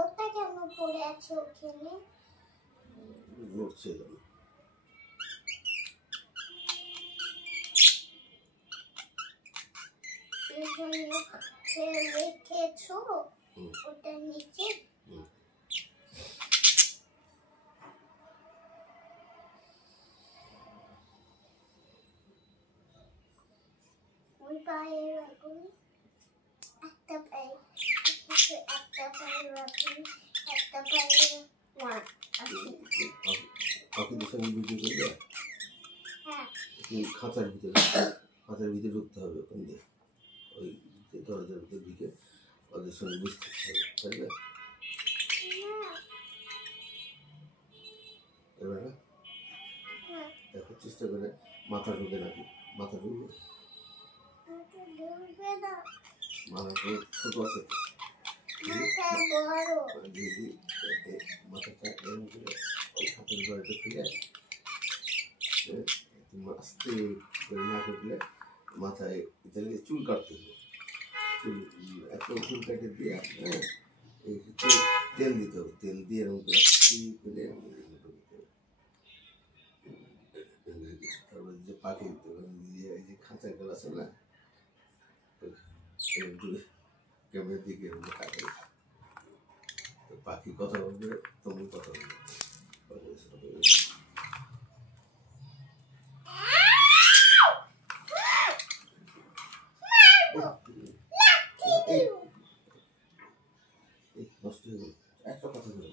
কাপড়টা কেন পড়ে আছে ওখানে? নড়ছে রেখেছো ওটার নিচে? ওই পায়ে রাখুন, একটা পায়ে, একটা পায়ে রাখুন, একটা পায়ে পাখিদের সঙ্গে ভিডিও করবে। হ্যাঁ, খাঁচার ভিতরে ঢুকতে হবে ওখান দিয়ে, ওই দরজার ভিতরে ঢুকে ওদের সঙ্গে বুঝতে হবে, তাই না? এবার না দেখো চেষ্টা করে মাথা ঢুকে নাকি, মাথা ঢুকবে, মাথা ছোট আছে দিদি, মাথাটা এরকম করে ওই হাতের ঘরেটা খুলে আস্তে করে না ঢুকলে মাথায় ইতালি চুল কাটতে হবে, এত চুল কাটে দিয়ে এই তেল দিতে হবে, তেল দিয়ে এরকম করে আস্তে করে ঢুকতে হবে। তারপরে যে পাখি দিয়ে এই যে খাঁচা গেল আছে না, ক্যামেরার দিকে পাখি কথা বলবে, তুমি কথা বলবে। নষ্ট হয়ে গেল, একটা কথা বলো।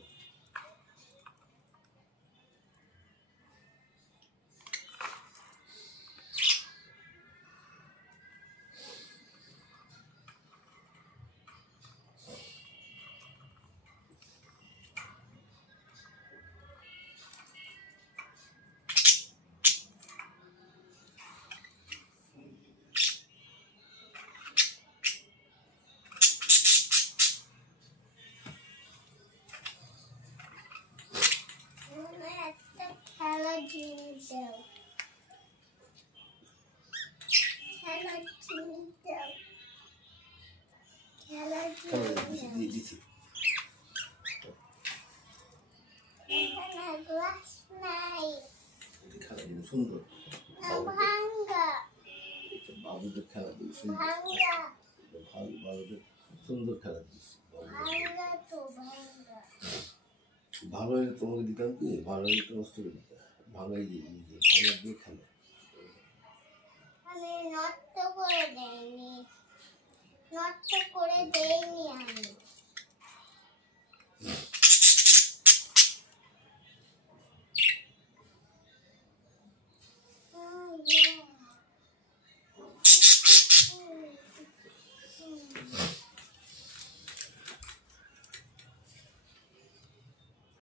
সুন্দর বাবুদের খেলা দিয়েছি, বাবুদের সুন্দর খেলা দিয়েছি। ভালো হলে তোমাকে দিতাম কি, ভালো হলে তো নষ্ট করে দিতাম, ভাঙাই দিয়ে ভাঙা দিয়ে খেলে। নষ্ট করে দেয়নি, নষ্ট করে দেয়নি।